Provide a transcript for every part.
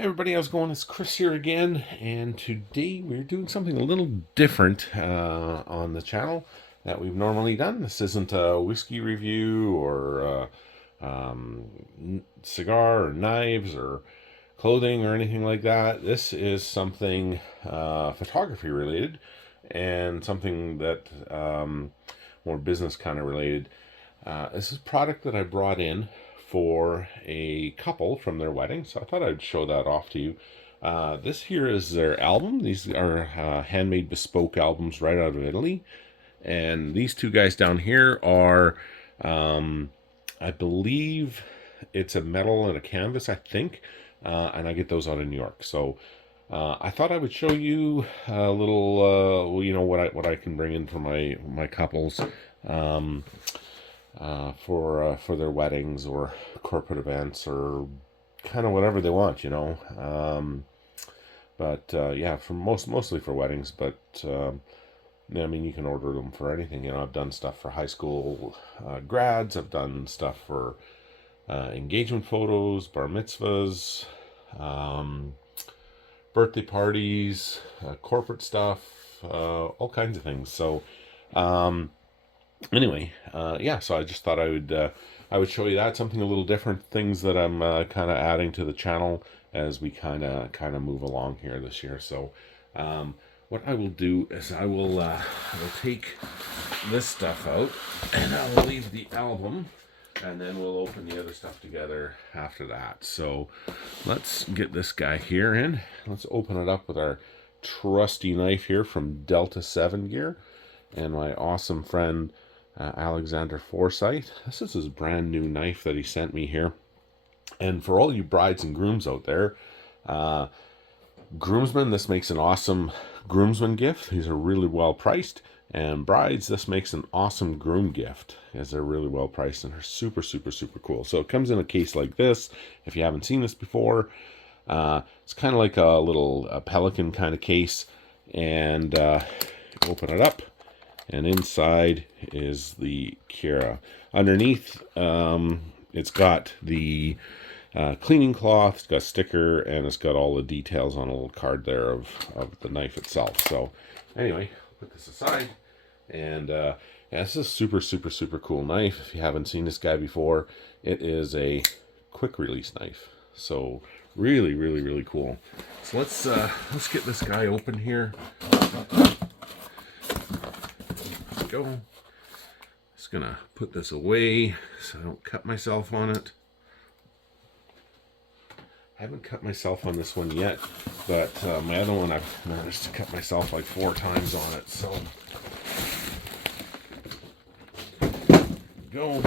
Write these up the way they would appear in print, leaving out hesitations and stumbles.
Hey everybody, how's it going? It's Chris here again, and today we're doing something a little different on the channel that we've normally done. This isn't a whiskey review or cigar or knives or clothing or anything like that. This is something photography related and something that more business kind of related. This is a product that I brought in for a couple from their wedding, so I thought I'd show that off to you. This here is their album. These are handmade bespoke albums right out of Italy. And these two guys down here are, I believe it's a metal and a canvas, I think. And I get those out of New York. So I thought I would show you a little, what I can bring in for my couples. For their weddings or corporate events or kind of whatever they want, yeah, for mostly for weddings, but I mean, you can order them for anything. I've done stuff for high school grads. I've done stuff for engagement photos, bar mitzvahs, birthday parties, corporate stuff, all kinds of things. So anyway, yeah, so I just thought I would show you that, something a little different, things that I'm kind of adding to the channel as we kind of move along here this year. So what I will do is I will take this stuff out and I'll leave the album, and then we'll open the other stuff together after that. So let's get this guy here in. Let's open it up with our trusty knife here from Delta 7 Gear and my awesome friend Alexander Forsyth. This is his brand new knife that he sent me here. And for all you brides and grooms out there, groomsmen, this makes an awesome groomsman gift. These are really well priced. And brides, this makes an awesome groom gift, as they're really well priced and they're super, super, super cool. So it comes in a case like this. If you haven't seen this before, it's kind of like a little pelican kind of case. And open it up. And inside is the Kira. Underneath, it's got the cleaning cloth, it's got a sticker, and it's got all the details on a little card there of the knife itself. So anyway, put this aside. And yeah, this is a super, super, super cool knife. If you haven't seen this guy before, it is a quick release knife. So really, really, really cool. So let's get this guy open here. Go. Just gonna put this away so I don't cut myself on it. I haven't cut myself on this one yet, but my other one I've managed to cut myself like 4 times on it. So go. All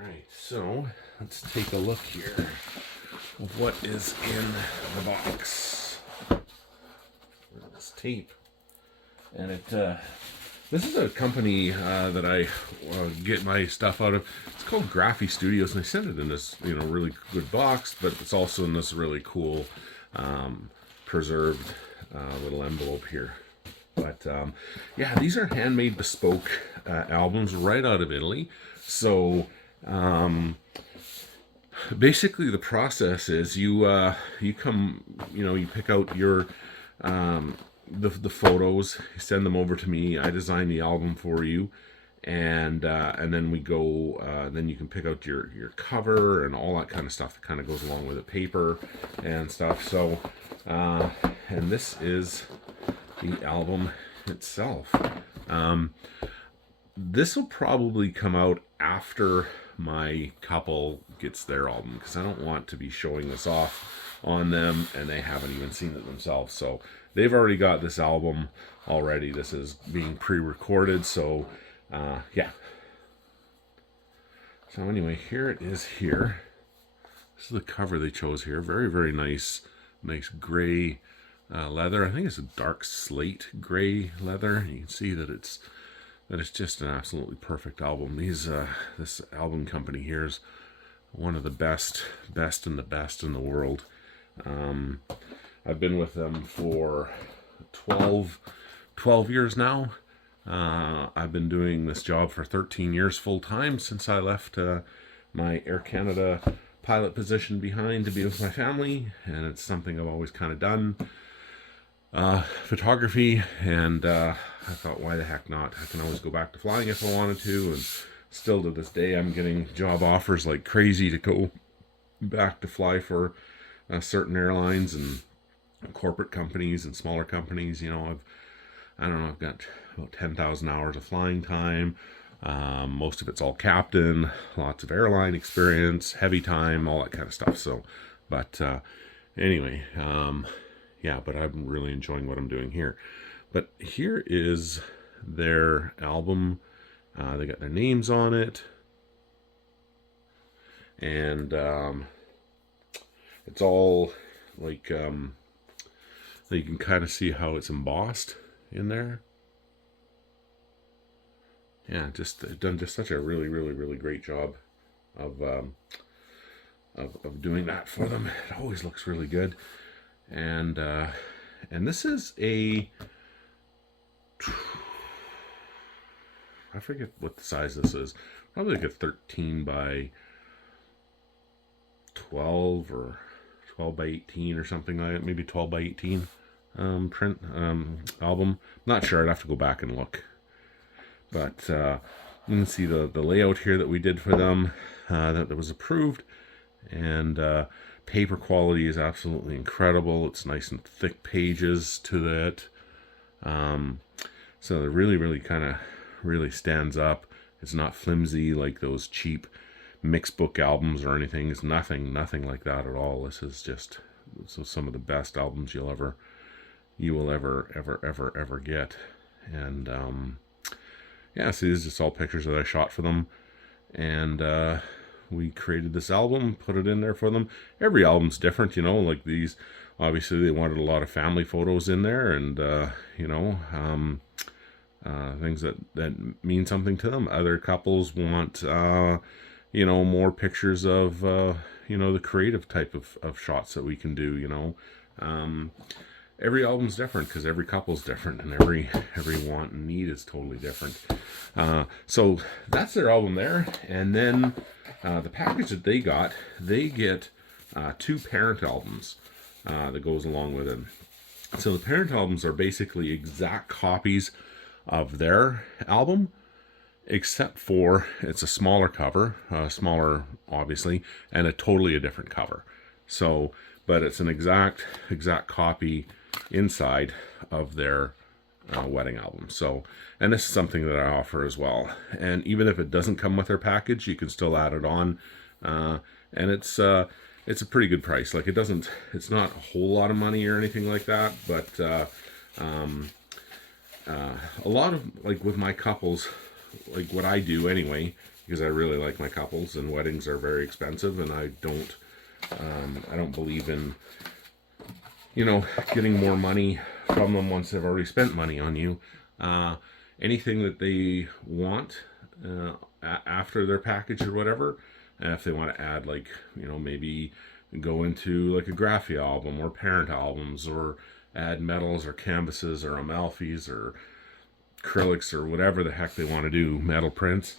right, so let's take a look here of what is in the box. This tape. And this is a company that I get my stuff out of. It's called Graphi Studios, and they send it in this, really good box, but it's also in this really cool preserved little envelope here. But yeah, these are handmade bespoke albums right out of Italy. So basically, the process is you come, you pick out your the photos, you send them over to me, I design the album for you, and then we go, then you can pick out your cover and all that kind of stuff that kind of goes along with the paper and stuff. So and this is the album itself. This will probably come out after my couple gets their album, because I don't want to be showing this off on them and they haven't even seen it themselves. So they've already got this album already. This is being pre-recorded, so yeah. So anyway, here it is here. This is the cover they chose here. Very, very nice gray leather. I think it's a dark slate gray leather. You can see that it's just an absolutely perfect album. This album company here is one of the best and the best in the world. I've been with them for 12 years now. I've been doing this job for 13 years full time since I left my Air Canada pilot position behind to be with my family, and it's something I've always kind of done. Photography, and I thought, why the heck not? I can always go back to flying if I wanted to, and still to this day I'm getting job offers like crazy to go back to fly for certain airlines and corporate companies and smaller companies. You know, I've got about 10,000 hours of flying time. Most of it's all captain, lots of airline experience, heavy time, all that kind of stuff. So, but anyway, yeah, but I'm really enjoying what I'm doing here. But here is their album. They got their names on it. And it's all like, you can kind of see how it's embossed in there. Yeah, just done just such a really, really, really great job of doing that for them. It always looks really good. And this is a, I forget what the size this is. Probably like a 13 by 12 or 12 by 18 or something like that. Maybe 12 by 18 print album. Not sure. I'd have to go back and look. But you can see the layout here that we did for them that was approved. And paper quality is absolutely incredible. It's nice and thick pages to that. So it really, really kind of really stands up. It's not flimsy like those cheap mixed book albums or anything. It's nothing like that at all. This is just some of the best albums you will ever get. And yeah, see, these are just all pictures that I shot for them, and we created this album, put it in there for them. Every album's different, you know, like these, obviously they wanted a lot of family photos in there, and you know, things that mean something to them. Other couples want you know, more pictures of you know, the creative type of shots that we can do, you know. Every album's different because every couple's different, and every want and need is totally different. So that's their album there. And then the package that they get 2 parent albums that goes along with it. So the parent albums are basically exact copies of their album, except for it's a smaller cover, smaller obviously, and a totally different cover. So, but it's an exact copy inside of their wedding album. So, and this is something that I offer as well. And even if it doesn't come with their package, you can still add it on, and it's a pretty good price. Like it's not a whole lot of money or anything like that, but a lot of, like with my couples, like what I do anyway, because I really like my couples, and weddings are very expensive, and I don't believe in, you know, getting more money from them once they've already spent money on you. Anything that they want after their package or whatever, if they want to add, like, you know, maybe go into like a Graphi album or parent albums, or add metals or canvases or Amalfis or acrylics or whatever the heck they want to do, metal prints,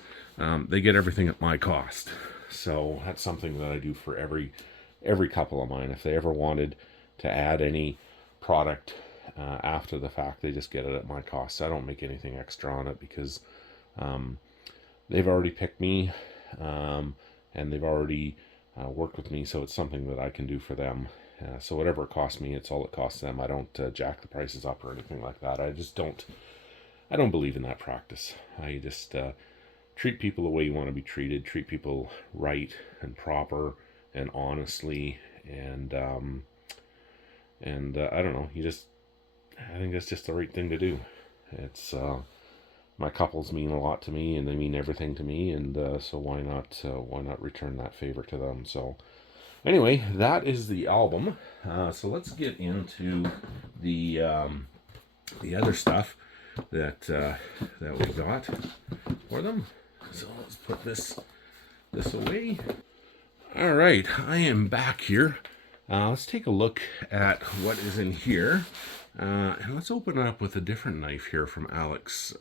they get everything at my cost. So that's something that I do for every couple of mine. If they ever wanted to add any product after the fact, they just get it at my cost. I don't make anything extra on it because they've already picked me, and they've already worked with me, so it's something that I can do for them. So whatever it costs me, it's all it costs them. I don't jack the prices up or anything like that. I don't believe in that practice. I just treat people the way you want to be treated. Treat people right and proper and honestly, and I don't know. I think that's just the right thing to do. It's my couples mean a lot to me, and they mean everything to me, and so why not return that favor to them? So anyway, that is the album. So let's get into the other stuff that we got for them. So let's put this away. All right, I am back here. Let's take a look at what is in here. And let's open it up with a different knife here from Alex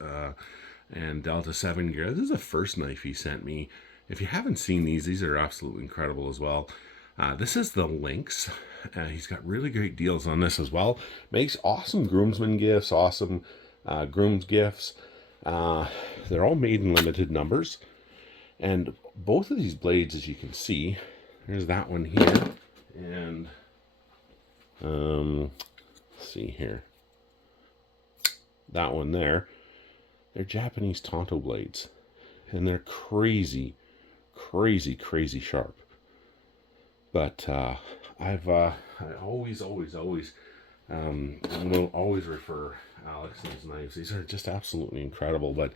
and Delta 7 Gear. This is the first knife he sent me, If you haven't seen these are absolutely incredible as well. This is the Lynx. He's got really great deals on this as well. Makes awesome groomsmen gifts, awesome grooms gifts. They're all made in limited numbers. And both of these blades, as you can see, there's that one here. And let's see here. That one there. They're Japanese Tonto blades. And they're crazy, crazy, crazy sharp. But I always will always refer Alex and his knives. These are just absolutely incredible. But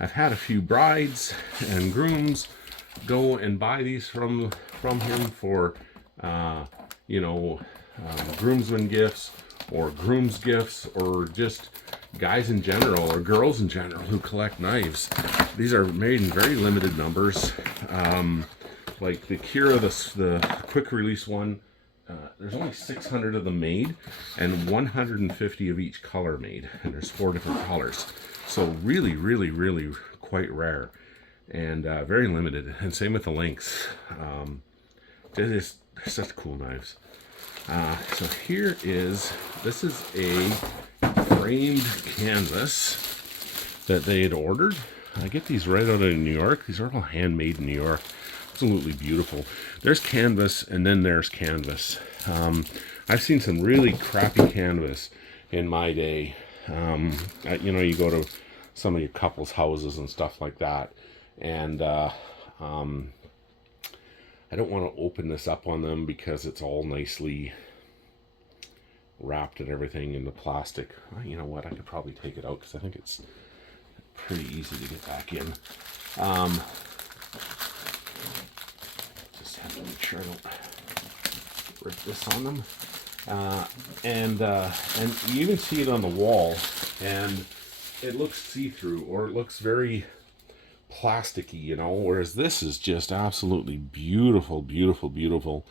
I've had a few brides and grooms go and buy these from him for groomsmen gifts or grooms gifts, or just guys in general or girls in general who collect knives. These are made in very limited numbers. Like the Kira, the quick release one, there's only 600 of them made, and 150 of each color made, and there's 4 different colors. So really, really, really quite rare, and very limited. And same with the Lynx. They're such cool knives. So this is a framed canvas that they had ordered. I get these right out of New York. These are all handmade in New York. Absolutely beautiful. There's canvas, and then there's canvas. I've seen some really crappy canvas in my day. You go to some of your couples' houses and stuff like that, and I don't want to open this up on them because it's all nicely wrapped and everything in the plastic. You know what? I could probably take it out because I think it's pretty easy to get back in. Just have to make sure I don't rip this on them. And you even see it on the wall, and it looks see-through, or it looks very plasticky, whereas this is just absolutely beautiful, beautiful, beautiful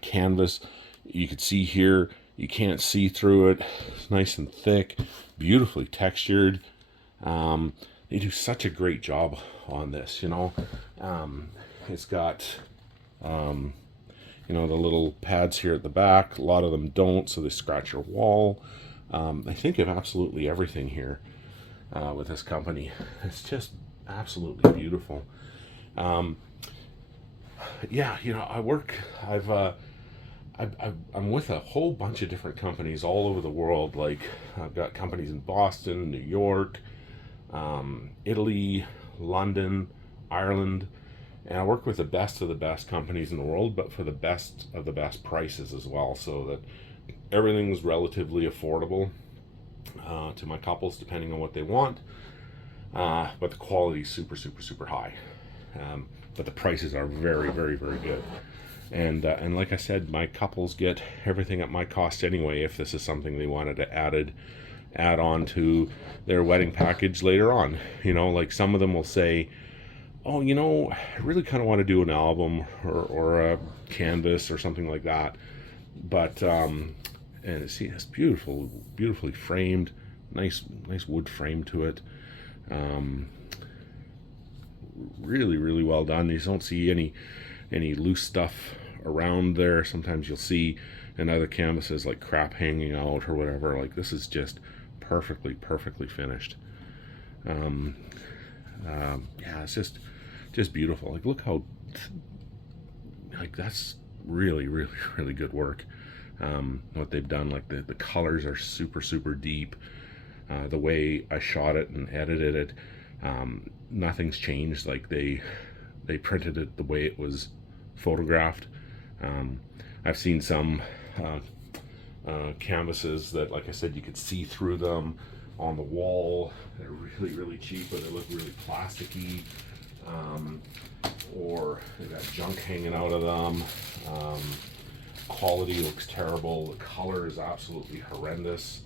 canvas. You can see here, you can't see through it. It's nice and thick, beautifully textured. They do such a great job on this, It's got the little pads here at the back. A lot of them don't, so they scratch your wall. I think of absolutely everything here with this company. It's just absolutely beautiful. I'm with a whole bunch of different companies all over the world. Like, I've got companies in Boston, New York, Italy, London, Ireland, and I work with the best of the best companies in the world, but for the best of the best prices as well, so that everything's relatively affordable to my couples, depending on what they want. But the quality is super, super, super high. But the prices are very, very, very good. And like I said, my couples get everything at my cost anyway, if this is something they wanted to add on to their wedding package later on. Like some of them will say, oh, I really kind of want to do an album or a canvas or something like that. But and see, it's beautiful, beautifully framed, nice wood frame to it. Really, really well done. You don't see any loose stuff around there. Sometimes you'll see in other canvases like crap hanging out or whatever. Like, this is just perfectly finished. It's just beautiful. Like, look how, like, that's really, really, really good work. What they've done, like the colors are super, super deep. The way I shot it and edited it, nothing's changed. Like, they printed it the way it was photographed. I've seen some canvases that, like I said, you could see through them on the wall. They're really, really cheap, but they look really plasticky. Or they got junk hanging out of them. Quality looks terrible. The color is absolutely horrendous.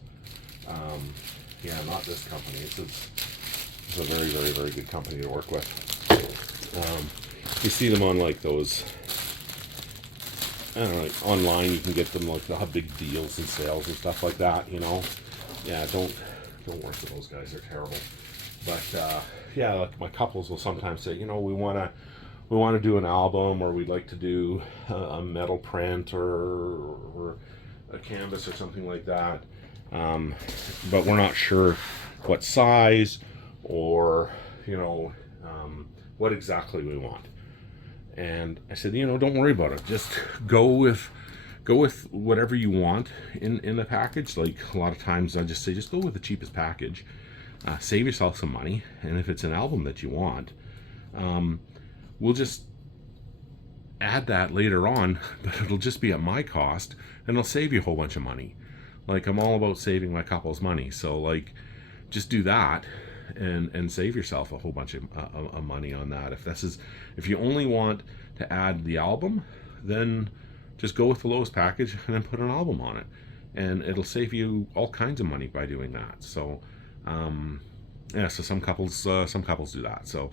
Not this company. It's a very, very, very good company to work with. You see them on like those, I don't know, like online. You can get them, like, they'll have big deals and sales and stuff like that. Don't work with those guys. They're terrible. But yeah, like my couples will sometimes say, we want to do an album, or we'd like to do a metal print or a canvas or something like that, but we're not sure what size or what exactly we want. And I said, don't worry about it. Just go with whatever you want in the package. Like a lot of times I just say, just go with the cheapest package. Save yourself some money, and if it's an album that you want, we'll just add that later on, but it'll just be at my cost, and it'll save you a whole bunch of money. Like, I'm all about saving my couples money, so like, just do that and save yourself a whole bunch of money on that. If you only want to add the album, then just go with the lowest package and then put an album on it, and it'll save you all kinds of money by doing that. So so some couples do that. So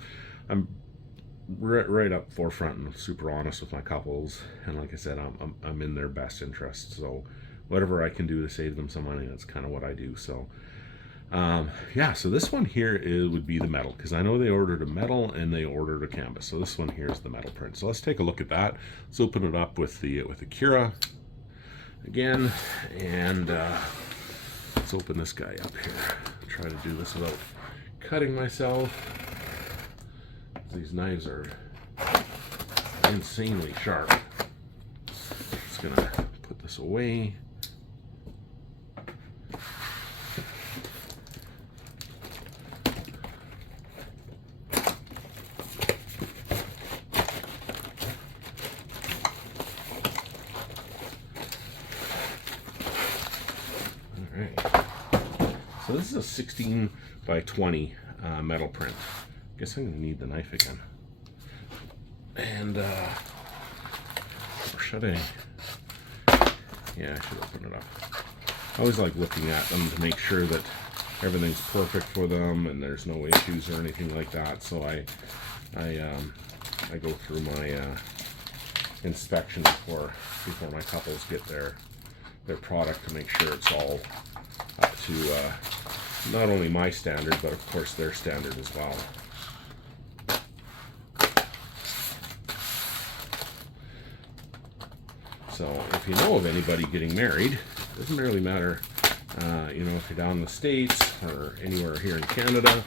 I'm right up forefront and super honest with my couples, and like I said, I'm in their best interest. So whatever I can do to save them some money, that's kind of what I do. So so this one here would be the metal, because I know they ordered a metal and they ordered a canvas. So this one here is the metal print. So let's take a look at that. Let's open it up with the Cura again, and let's open this guy up here. Try to do this without cutting myself. These knives are insanely sharp. Just gonna put this away. So this is a 16 by 20 metal print. Guess I'm gonna need the knife again. And or should I? Yeah, I should open it up. I always like looking at them to make sure that everything's perfect for them and there's no issues or anything like that. So I go through my inspection before my couples get their product to make sure it's all up to not only my standard, but of course their standard as well. So if you know of anybody getting married, it doesn't really matter, if you're down in the States or anywhere here in Canada.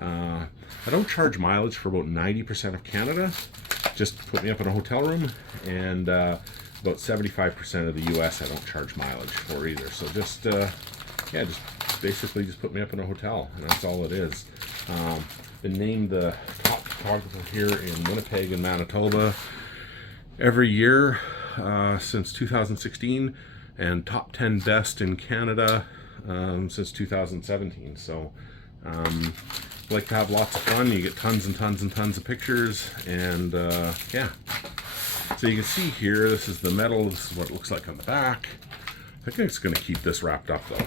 I don't charge mileage for about 90% of Canada. Just put me up in a hotel room, and about 75% of the US I don't charge mileage for either. So just basically just put me up in a hotel, and that's all it is. Been named the top photographer here in Winnipeg and Manitoba every year since 2016, and top 10 best in Canada since 2017. So like to have lots of fun. You get tons and tons and tons of pictures, and so you can see here, this is the metal. This is what it looks like on the back. I think it's going to keep this wrapped up though.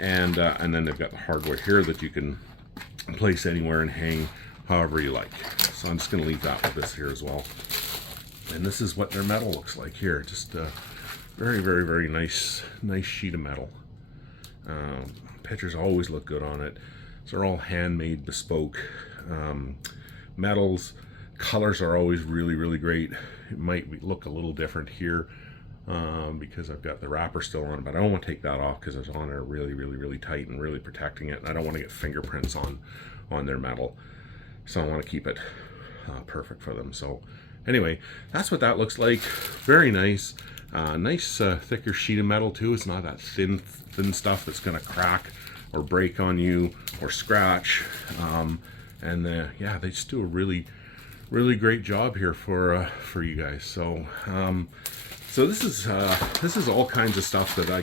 And then they've got the hardware here that you can place anywhere and hang however you like. So I'm just going to leave that with this here as well. And this is what their metal looks like here. Just a very, very, very nice sheet of metal. Pictures always look good on it. So they're all handmade, bespoke metals. Colors are always really, really great. It might look a little different here because I've got the wrapper still on, but I don't want to take that off because it's on there really, really, really tight and really protecting it. And I don't want to get fingerprints on their metal. So I want to keep it perfect for them. So anyway, that's what that looks like. Very nice. Nice thicker sheet of metal too. It's not that thin stuff that's going to crack or break on you or scratch. They just do a really, really great job here for you guys. So so this is all kinds of stuff that I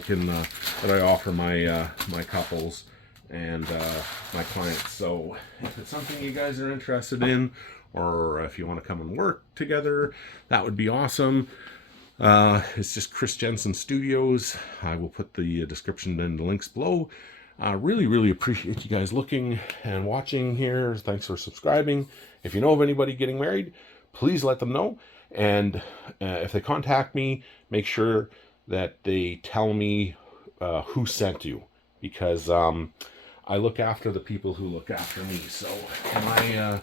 offer my couples and my clients. So if it's something you guys are interested in, or if you want to come and work together, that would be awesome. It's just Chris Jensen Studios. I will put the description and the links below. Really, really appreciate you guys looking and watching here. Thanks for subscribing. If you know of anybody getting married, please let them know. And if they contact me, make sure that they tell me who sent you, because I look after the people who look after me. So my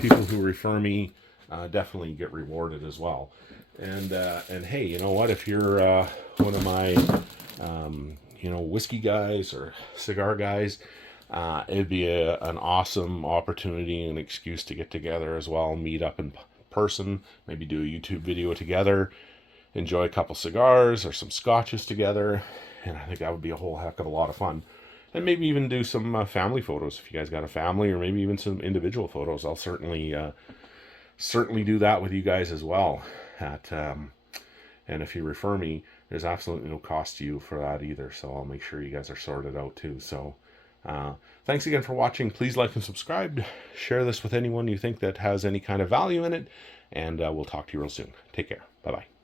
people who refer me definitely get rewarded as well. And hey, you know what? If you're one of my whiskey guys or cigar guys, it'd be an awesome opportunity and excuse to get together as well, meet up in person, maybe do a YouTube video together, enjoy a couple cigars or some scotches together, and I think that would be a whole heck of a lot of fun. And maybe even do some family photos if you guys got a family, or maybe even some individual photos. I'll certainly do that with you guys as well. And if you refer me, there's absolutely no cost to you for that either. So I'll make sure you guys are sorted out too. So thanks again for watching. Please like and subscribe. Share this with anyone you think that has any kind of value in it. And we'll talk to you real soon. Take care. Bye-bye.